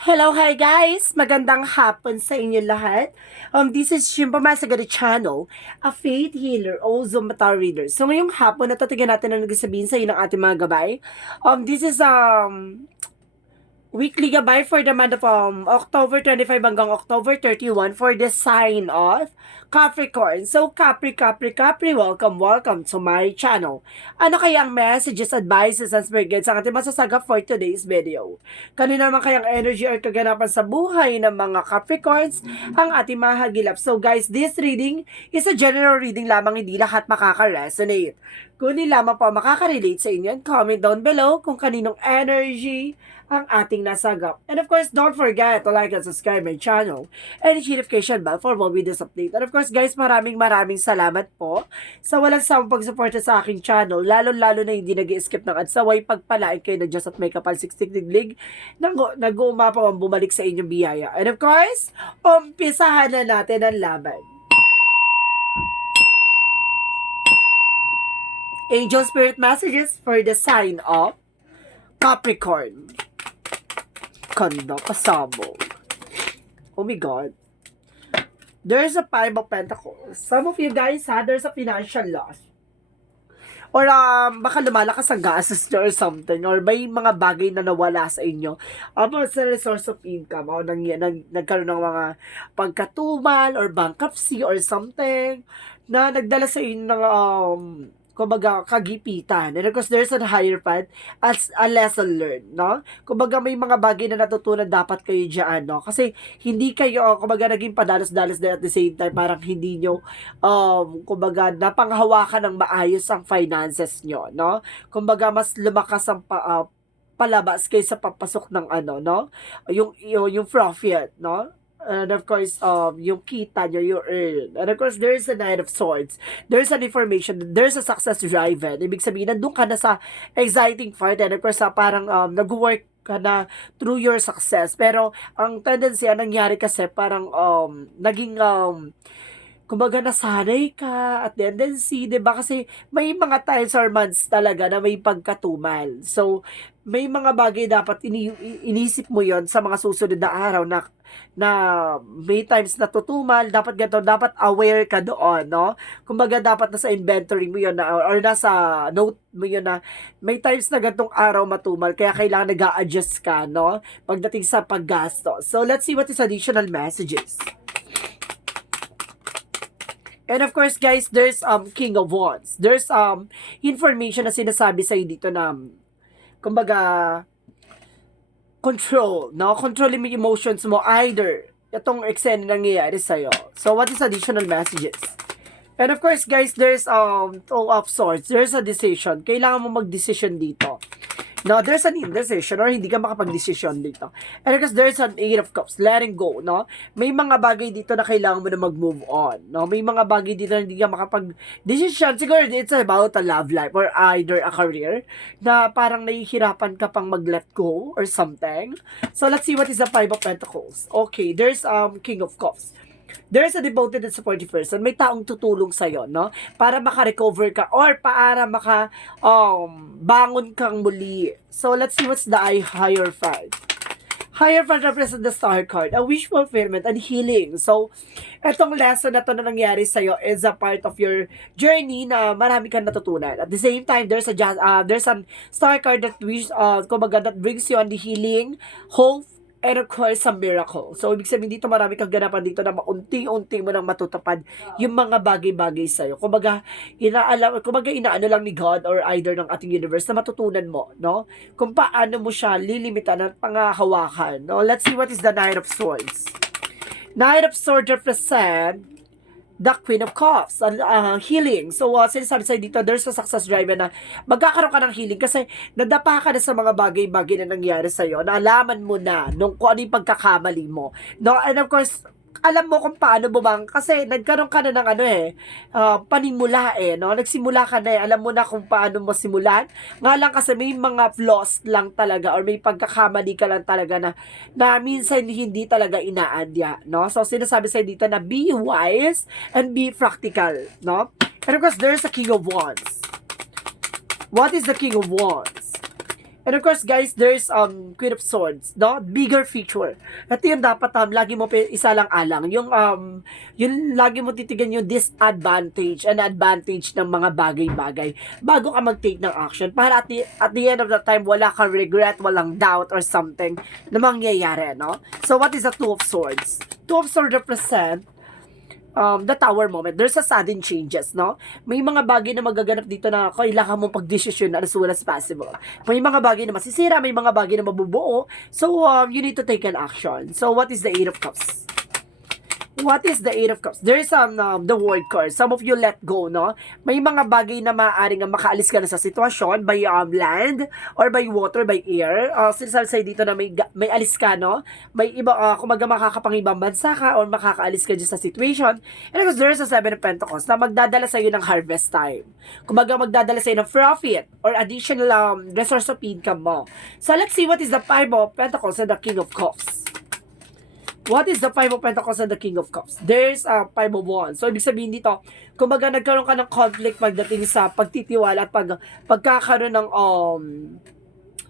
Hello, hi guys! Magandang hapon sa inyo lahat. This is Shimpa Masagari Channel, a faith healer, also tarot reader. So ngayong hapon, natatigan natin ang nagsasabihin sa inyo ng ating mga gabay. This is weekly gabay for the month of October 25 hanggang October 31 for the sign of Capricorn. So, Capri, welcome to my channel. Ano kaya ang messages, advices, and spirit guides ang ating masasagap for today's video? Kanina naman kayang energy or kaganapan sa buhay ng mga Capricorns ang ating mahagilap. So, guys, this reading is a general reading lamang, hindi lahat makaka-resonate. Kung hindi lamang po makaka-relate sa inyo, comment down below kung kaninong energy ang ating nasagap. And of course, don't forget to like and subscribe my channel and hit notification bell for more videos update. And of course, guys, maraming salamat po sa walang sawang pagsuporta sa aking channel, lalo-lalo na hindi nag-skip ng adsaway pagpalain kayo ng Diyos at may kapal 60 diglig nag-uumapaw ang bumalik sa inyong biyaya. And of course, umpisahan na natin ang laban. Angel Spirit Messages for the sign of Capricorn. Kanda, pasabog. Oh my God. There's a Five of Pentacles. Some of you guys, there's a financial loss. Or baka lumalakas ang gastos nyo or something. Or may mga bagay na nawala sa inyo. Sa resource of income. O nagkaroon ng mga pagkatumal or bankruptcy or something na nagdala sa inyo ng kumbaga, kagipitan. And of course, there's a higher path as a lesson learned, no? Kumbaga, may mga bagay na natutunan dapat kayo dyan, no? Kasi, hindi kayo, kumbaga, naging padalos-dalos na at the same time, parang hindi nyo, kumbaga, napanghawakan ng maayos ang finances nyo, no? Kumbaga, mas lumakas ang palabas kaysa papasok ng no? Yung profit, no? And of course, yung kita nyo, you earn. And of course, there's a Knight of Swords. There's an information, there's a success driven. Ibig sabihin, nandun ka na sa exciting part. And of course, parang nag-work ka na through your success. Pero, ang tendency, ang nangyari kasi, parang naging kumbaga nasanay ka at tendency, 'di ba? Kasi may mga times or months talaga na may pagkatumal. So, may mga bagay dapat inisip mo 'yon sa mga susunod na araw na may times na tutumal, dapat ganito, dapat aware ka doon, no? Kumbaga dapat nasa inventory mo 'yon na, or nasa note mo 'yon na may times na gantong araw matumal, kaya kailangan nag-a-adjust ka, no? Pagdating sa paggasto. So, let's see what is additional messages. And of course, guys, there's King of Wands. There's information na sinasabi sa dito na kumbaga control, no? Control mo yung emotions mo, either itong eksena nangyayari sa iyo. So what is additional messages? And of course, guys, there's Two of Swords. There's a decision. Kailangan mo mag-decision dito. No, there's an indecision or hindi ka makapag-desisyon dito. And because there's an Eight of Cups, letting go, no? May mga bagay dito na kailangan mo na mag-move on, no? May mga bagay dito na hindi ka makapag-desisyon. Siguro it's about a love life or either a career na parang nahihirapan ka pang mag-let go or something. So, let's see what is the Five of Pentacles. Okay, there's King of Cups. There's a devoted and supportive person. May taong tutulong sa'yo, no? Para maka-recover ka or para bangon kang muli. So, let's see what's the Hierophant. Hierophant represents the Star card, a wish fulfillment and healing. So, etong lesson na to na nangyari sa'yo is a part of your journey na marami kang natutunan. At the same time, there's an Star card that kumbaga, that brings you on the healing, hope, and of course, some miracle. So, ibig sabihin dito, marami kang ganapan dito na maunti-unti mo nang matutupad yung mga bagay-bagay sa'yo. Kumbaga, inaano lang ni God or either ng ating universe na matutunan mo, no? Kung paano mo siya lilimitan at pangahawakan, no? Let's see what is the Knight of Swords. Knight of Swords represent the Queen of Cups, healing. So, sinasabi sa'yo dito, there's a success driver na magkakaroon ka ng healing kasi nadapa ka na sa mga bagay-bagay na nangyari sa'yo, naalaman mo na kung ano yung pagkakamali mo. No? And of course, alam mo kung paano bumang kasi nagkaroon ka na ng panimula no? Nagsimula ka na alam mo na kung paano mo simulan. Nga lang kasi may mga flaws lang talaga or may pagkakamali ka lang talaga na minsan hindi talaga inaadya, no? So sinasabi sa'yo dito na be wise and be practical, no? And of course, there's a King of Wands. What is the King of Wands? And of course, guys, there's Queen of Swords, no? Bigger feature. Ito yung dapat lagi mo isa lang alang. Yung lagi mo titigan yung disadvantage and advantage ng mga bagay-bagay bago ka mag-take ng action para at the end of the time wala kang regret, walang doubt or something na mangyayari, no? So what is the Two of Swords? Two of Swords represent the tower moment. There's a sudden changes, no? May mga bagay na magaganap dito na kailangan mong pagdesisyon as soon as possible. May mga bagay na masisira, may mga bagay na mabubuo. So, you need to take an action. So, what is the Eight of Cups? What is the Eight of Cups? There is the World card. Some of you let go, no? May mga bagay na maaaring makaalis ka na sa sitwasyon by land or by water, by air. Sinasabi sa'yo dito na may alis ka, no? May iba, kumaga makakapangibang bansa ka or makakaalis ka dyan sa situation. And because there is a Seven of Pentacles na magdadala sa'yo ng harvest time. Kumaga magdadala sa'yo ng profit or additional resource of income mo. So let's see what is the Five of Pentacles and the King of Cups. What is the Five of Pentacles and the King of Cups? There's a Five of Wands. So, ibig sabihin dito, kumbaga nagkaroon ka ng conflict pagdating sa pagtitiwala at pagkakaroon ng,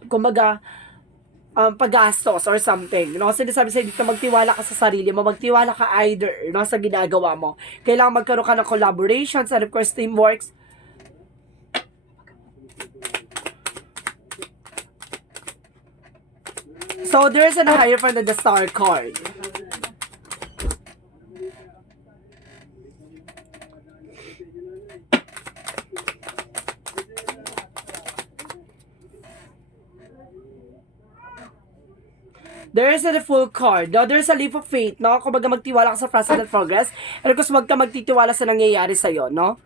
kumbaga, paggastos or something. No? Sinasabi sa'yo dito, magtiwala ka sa sarili mo, magtiwala ka either no, sa ginagawa mo. Kailangan magkaroon ka ng collaborations and of course, teamworks. So, there's an Hierophant and the Star card. There is a full card. No? There's a leap of faith, no? Kung magtiwala ka sa process and progress, and kung wag ka magtitiwala sa nangyayari sa'yo, no?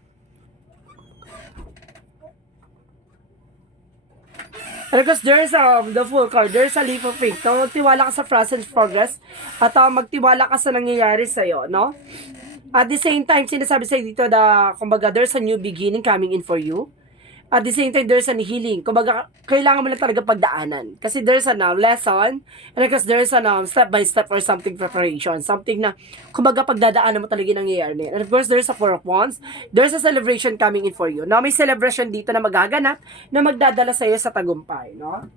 And of course, there's the full card. There's a leap of faith. No? Magtiwala ka sa process and progress, at magtiwala ka sa nangyayari sa'yo, no? At the same time, sinasabi sa'yo dito na, kumbaga, there's a new beginning coming in for you. At the same time, there's an healing. Kumbaga, kailangan mo lang talaga pagdaanan. Kasi there's a lesson, and because there's a step-by-step or something preparation. Something na, kumbaga, pagdadaanan mo talaga yung nangyayari. And of course, there's a Four of Wands. There's a celebration coming in for you. Now, may celebration dito na magaganap na magdadala sa'yo sa tagumpay, no?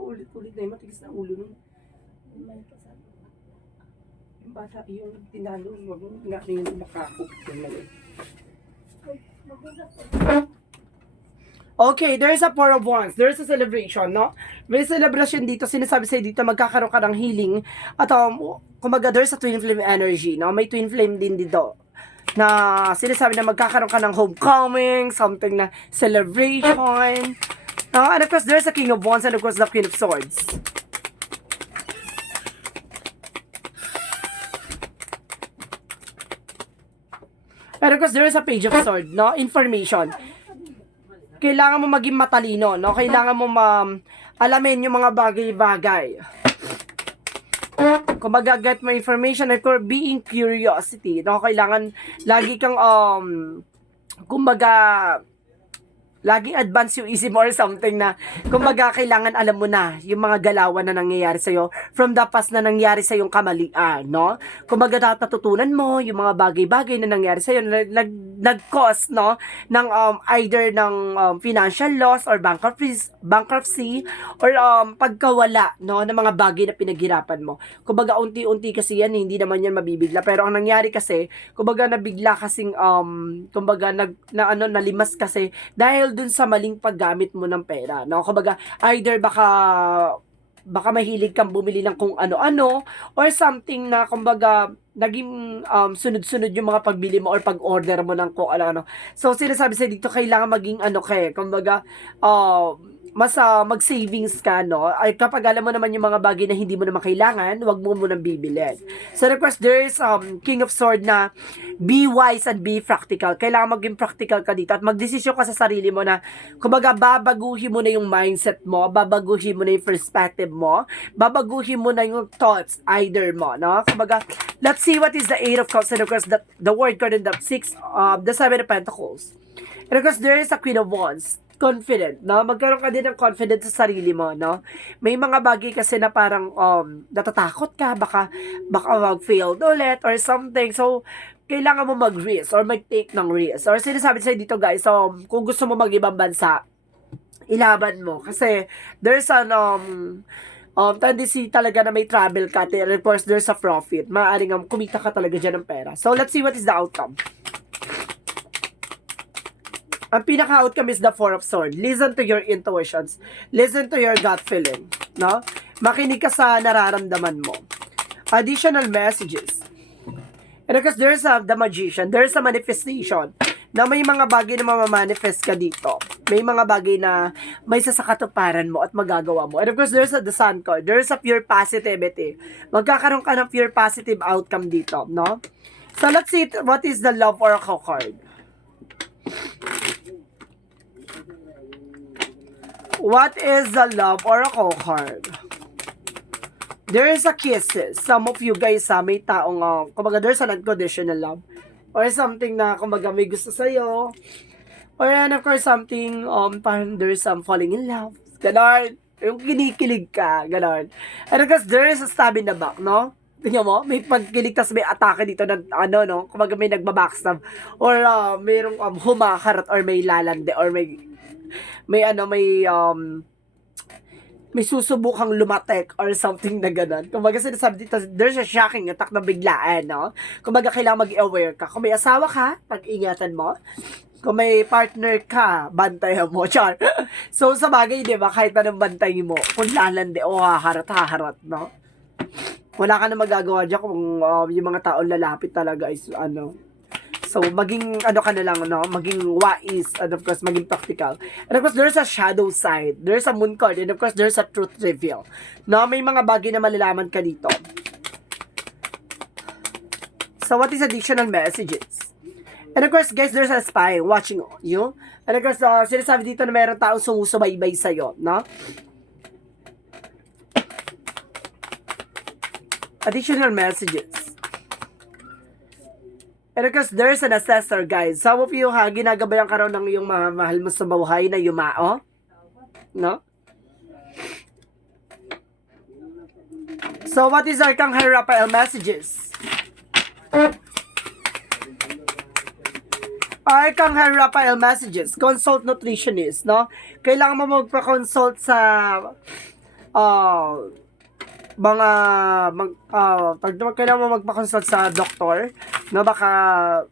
Ulit-ulit na yung matigas na ulo nun. Yung bata, yung tinalo, wag mo nga rin yung makakop. Okay, there's a Four of Wands. There's a celebration, no? May celebration dito. Sinasabi sa'yo dito, magkakaroon ka ng healing. At kumaga, there's a twin flame energy, no? May twin flame din dito na sinasabi na magkakaroon ka ng homecoming, something na celebration. And of course, there's a King of Wands and of course, the Queen of Swords. And of course, there is a Page of Swords, no? Information. Kailangan mo maging matalino, no? Kailangan mo alamin yung mga bagay-bagay. Kung mag-get mo information, and for being curiosity, no? Kailangan lagi kang, kumbaga, laging advance yung isip mo or something na, kumbaga, kailangan alam mo na yung mga galawan na nangyayari sa'yo from the past na nangyari sa yung kamalian, no? Kumbaga, natutunan mo yung mga bagay-bagay na nangyari sa'yo, nag-cause, no? Ng either ng financial loss or bankruptcy or pagkawala, no? Ng mga bagay na pinaghirapan mo. Kumbaga, unti-unti kasi yan, hindi naman yan mabibigla. Pero ang nangyari kasi, kumbaga, nabigla kasing, kumbaga, nalimas kasi dahil dun sa maling paggamit mo ng pera, no? Kumbaga, either baka mahilig kang bumili ng kung ano-ano or something na kumbaga naging sunod-sunod yung mga pagbili mo or pag-order mo ng kung ano-ano. So, sinasabi sa dito, kailangan maging kumbaga, mas mag-savings ka, no? Ay, kapag alam mo naman yung mga bagay na hindi mo naman kailangan, wag mo munang bibilin. So, of course, there's King of Sword na be wise and be practical. Kailangan maging practical ka dito at magdesisyon ka sa sarili mo na, kumbaga, babaguhin mo na yung mindset mo, babaguhin mo na yung perspective mo, babaguhin mo na yung thoughts either mo, no? Kumbaga, let's see what is the Eight of Cups and of course, the Word card and the Seven of Pentacles. And of course, there is a Queen of Wands. confident, no? Magkaroon ka din ng confidence sa sarili mo, no? May mga bagay kasi na parang natatakot ka, baka mag-fail ulit or something. So, kailangan mo mag-risk or mag-take ng risk. Or sinasabi sa'yo dito, guys, kung gusto mo mag-ibang bansa, ilaban mo. Kasi, there's an, tendency talaga na may travel ka, and of course, there's a profit. Maaaring kumita ka talaga dyan ng pera. So, let's see what is the outcome. Ang pinaka-outcome is the Four of Swords. Listen to your intuitions. Listen to your gut feeling. No? Makinig ka sa nararamdaman mo. Additional messages. And of course, there's the Magician. There's a manifestation. Na may mga bagay na mamamanifest ka dito. May mga bagay na may sasakatuparan mo at magagawa mo. And of course, there's the Sun card. There's a pure positivity. Magkakaroon ka ng pure positive outcome dito. No? So, let's see what is the Love Oracle card. What is the Love Oracle card? There is a kisses. Some of you guys, may taong, kumbaga, there's an unconditional love. Or something na, kumbaga, may gusto sa'yo. Or, and of course, something, parang there's some falling in love. Ganon. Yung kinikilig ka. Ganon. And of course, there is a stab in the back, no? Tingnan mo, may pagkilig, tas may atake dito ng, no? Kumbaga, may nagbabackstab. Or, mayroong humakarat or may lalande or may susubukang lumatek or something na gano'n. Kumbaga sinasabi dito, there's a shocking attack na biglaan, no? Kumbaga kailangan mag-aware ka. Kung may asawa ka, pag-ingatan mo. Kung may partner ka, bantayan mo. Char. So sa bagay, di ba, kahit anong bantayin mo, kung lalandi o haharat, no? Wala ka na magagawa dyan kung yung mga taong lalapit talaga is, so, maging, ka na lang, no? Maging wise, and of course, maging practical. And of course, there's a shadow side. There's a moon card, and of course, there's a truth reveal. No? May mga bagay na malalaman ka dito. So, what is additional messages? And of course, guys, there's a spy watching you. And of course, sinasabi dito na mayroong taong sumusubaybay sa'yo, no? Additional messages. And of course, there's an assessor, guys. Some of you, ginagabayan ka raw ng iyong mahal mo sa buhay na yumao. No? So, what is Arcangel Raphael messages? Arcangel Raphael messages. Consult nutritionist, no? Kailangan mo magpa-consult sa kailangan mo magpa-consult sa doktor, no? Baka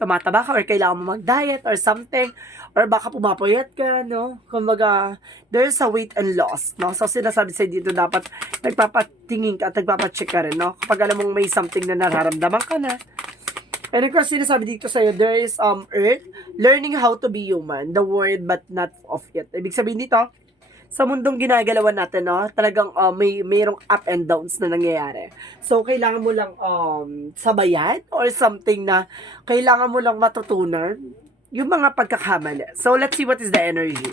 tumataba ka or kailangan mo mag-diet or something, or baka pumapayat ka, no? Kumbaga, there's a weight and loss, no? So, sinasabi sa'yo dito, dapat nagpapatingin ka at nagpapacheck ka rin, no? Kapag alam mong may something na nararamdaman ka na. And of course, sinasabi dito sa'yo, there is Earth, learning how to be human, the word but not of it. Ibig sabihin dito, sa mundong ginagalawan natin, no, talagang mayroong up and downs na nangyayari. So, kailangan mo lang sabayan or something na kailangan mo lang matutunan yung mga pagkakamali. So, let's see what is the energy.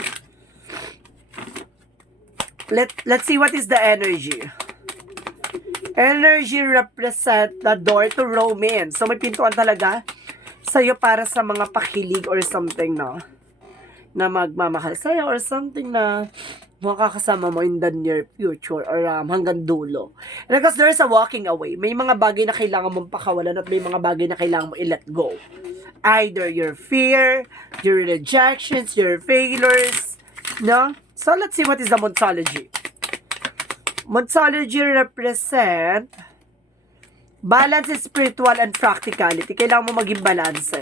Let's see what is the energy. Energy represent the door to romance. So, may pintuan talaga sa'yo para sa mga pakilig or something, no, na magmamahal sa'yo or something na makakasama mo in the near future or hanggang dulo. And because there's a walking away, may mga bagay na kailangan mong pakawalan at may mga bagay na kailangan mo i-let go. Either your fear, your rejections, your failures, no? So, let's see what is the Monsology. Monsology represent balance, spiritual, and practicality. Kailangan mo maging balance.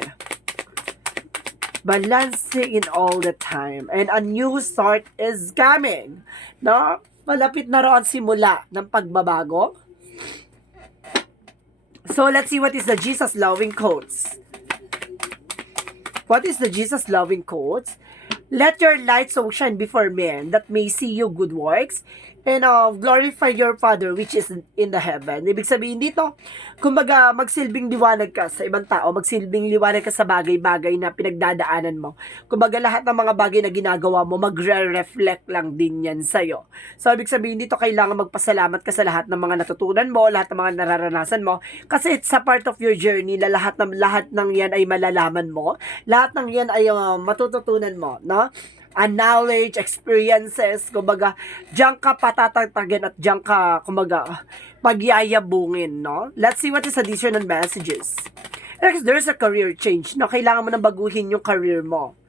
Balancing in all the time. And a new start is coming. No? Malapit na roon simula ng pagbabago. So, let's see what is the Jesus loving quotes. What is the Jesus loving quotes? Let your light so shine before men that may see your good works and glorify your Father which is in the heaven. Ibig sabihin dito, kumbaga magsilbing liwanag ka sa ibang tao, magsilbing liwanag ka sa bagay-bagay na pinagdadaanan mo. Kumbaga lahat ng mga bagay na ginagawa mo, magre-reflect lang din yan sa'yo. So, ibig sabihin dito, kailangan magpasalamat ka sa lahat ng mga natutunan mo, lahat ng mga nararanasan mo, kasi it's a part of your journey na lahat ng yan ay malalaman mo, lahat ng yan ay matututunan mo, no? knowledge, experiences, kumbaga, diyan ka patatagtagin at diyan ka, kumbaga, pagyayabungin, no? Let's see what is additional messages. Because there's a career change, no? Kailangan mo nang baguhin yung career mo.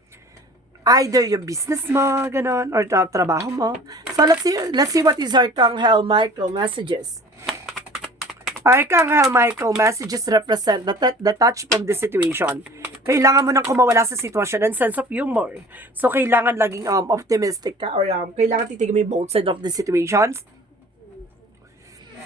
Either yung business mo, ganon, or trabaho mo. So, let's see what is Archangel Michael messages. Archangel Michael messages represent the touch from the situation. Kailangan mo nang kumawala sa sitwasyon and sense of humor. So, kailangan laging optimistic ka or kailangan titignan mo yung both side of the situations.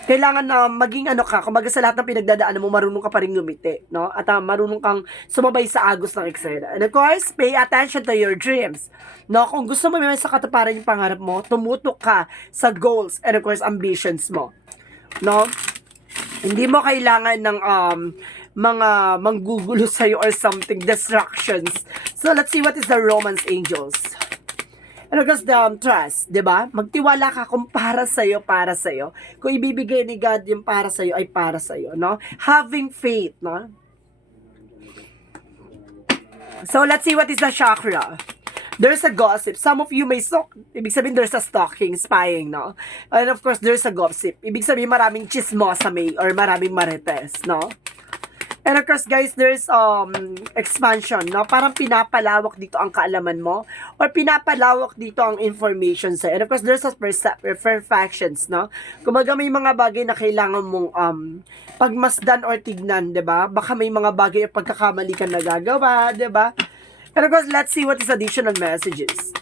Kailangan na maging ka, kumbaga sa lahat ng pinagdadaanan mo, marunong ka pa rin lumiti, no? At marunong kang sumabay sa agos ng eksena. And of course, pay attention to your dreams. No, kung gusto mo may sa katuparan yung pangarap mo, tumutok ka sa goals and of course, ambitions mo. No? Hindi mo kailangan ng mga manggugulo sa'yo or something, distractions. So, let's see what is the Romance Angels. And of course, the trust, diba? Magtiwala ka kung para sa'yo. Kung ibibigay ni God yung para sa'yo, ay para sa'yo, no? Having faith, no? So, let's see what is the chakra. There's a gossip. Some of you may stalk. Ibig sabihin, there's a stalking, spying, no? And of course, there's a gossip. Ibig sabihin, maraming chismosa may or maraming marites, no? And of course, guys, there's expansion, no? Parang pinapalawak dito ang kaalaman mo or pinapalawak dito ang information sa. And of course, there's a perfections, no? Kumaga may mga bagay na kailangan mong pagmasdan or tignan, 'di ba? Baka may mga bagay o pagkakamali ka nagagawa, 'di ba? And of course, let's see what is additional messages.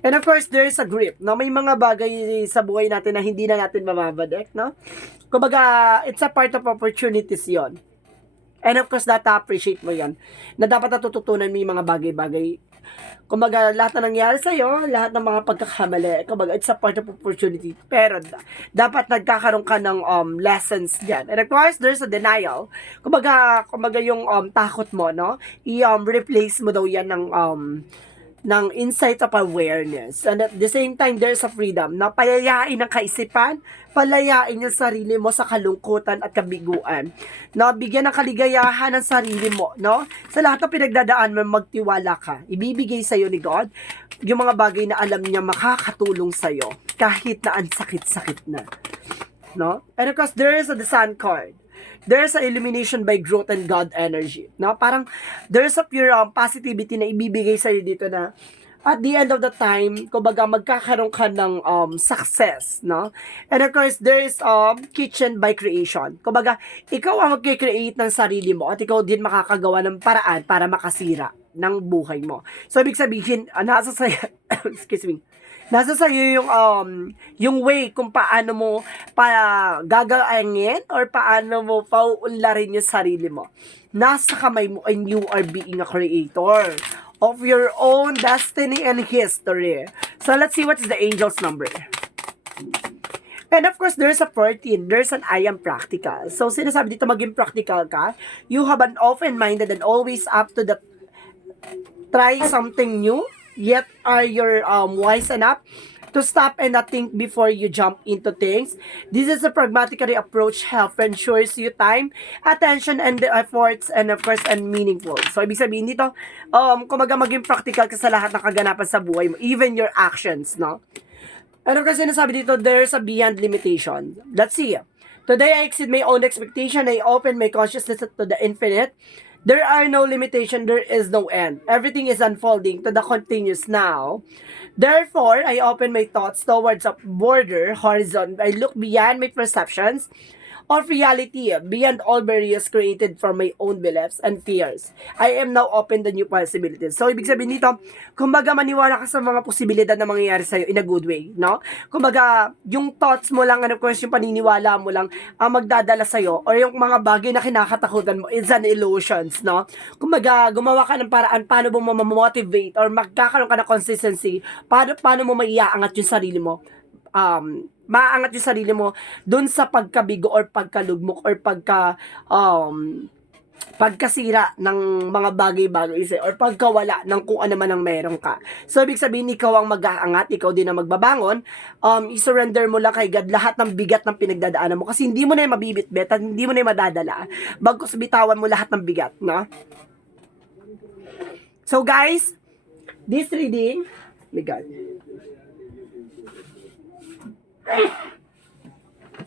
And of course, there's a grip, no? May mga bagay sa buhay natin na hindi na natin mababalik, no? Kumbaga, it's a part of opportunities yon. And of course, appreciate mo yan. Na dapat natututunan mo yung mga bagay-bagay. Kumbaga, lahat na nangyari sa'yo, lahat ng mga pagkakamali, kumbaga, it's a part of opportunity. Pero, dapat nagkakaroon ka ng lessons dyan. And of course, there's a denial. Kumbaga yung takot mo, no? I-replace mo daw yan ng insight of awareness. And at the same time, there's a freedom na palayain ang kaisipan, palayain yung sarili mo sa kalungkutan at kabiguan. No? Bigyan ng kaligayahan ng sarili mo, no? Sa lahat ng pinagdadaan mo, magtiwala ka. Ibibigay sa'yo ni God yung mga bagay na alam niya makakatulong sa'yo kahit na ang sakit-sakit na. No? And of course, there is the Sun card. There's a illumination by growth and God energy. No? Parang there's a pure positivity na ibibigay sa'yo dito na at the end of the time, kumbaga magkakaroon ka ng success, no? And of course, there is kitchen by creation. Kumbaga, ikaw ang mag-create ng sarili mo at ikaw din makakagawa ng paraan para makasira ng buhay mo. So, ibig sabihin, nasa sa'yo, excuse me, nasa sa'yo yung way kung paano mo gagawin or paano mo pauunlarin yung sarili mo. Nasa kamay mo and you are being a creator of your own destiny and history. So, let's see what is the angel's number. And of course, there's a 14. There's an I am practical. So, sinasabi dito maging practical ka. You have an open-minded and always up to the try something new. Yet are you wise enough to stop and not think before you jump into things. This is a pragmatically approach help ensures you time, attention, and the efforts, and of course, and meaningful. So, ibig sabihin dito, kumaga maging practical ka sa lahat ng kaganapan sa buhay mo, even your actions, no? And of course, sinasabi dito, there's a beyond limitation. Let's see. Today, I exceed my own expectation. I open my consciousness to the infinite. There are no limitation. There is no end. Everything is unfolding to the continuous now. Therefore, I open my thoughts towards a border, horizon. I look beyond my perceptions of reality, beyond all barriers created from my own beliefs and fears. I am now open to new possibilities. So, ibig sabihin dito, kumbaga maniwala ka sa mga posibilidad na mangyayari sa'yo in a good way, no? Kumbaga, yung thoughts mo lang, and of course, yung paniniwala mo lang, ang magdadala sa'yo, or yung mga bagay na kinakatakutan mo, is an illusions, no? Kumbaga, gumawa ka ng paraan, paano mo ma-motivate, or magkakaroon ka ng consistency, paano mo maiaangat yung sarili mo, maaangat yung sarili mo dun sa pagkabigo or pagkalugmok or pagkasira ng mga bagay-bagay or pagkawala ng kung ano man ang meron ka. So, ibig sabihin, ikaw ang mag-aangat, ikaw din ang magbabangon, i-surrender mo lang kay God lahat ng bigat ng pinagdadaanan mo kasi hindi mo na yung mabibitbit at hindi mo na yung madadala bagkus bitawan mo lahat ng bigat, no? So, guys, This reading, legal.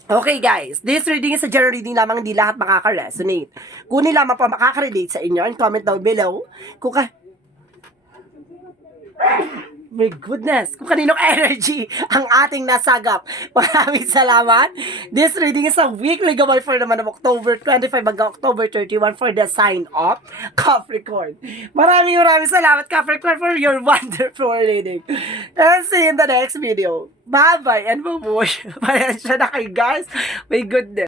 Okay guys, this reading is a general reading lamang, hindi lahat makaka-resonate. Kung lamang pa makaka-relate sa inyo, and comment down below kung my goodness, kung kaninong energy ang ating nasagap. Maraming salamat. This reading is a weekly gabay for naman of October 25 hanggang October 31 for the sign of Capricorn. Maraming salamat Capricorn for your wonderful reading. And see you in the next video. Bye-bye and mabuhay. Pasensya na kayo guys. My goodness.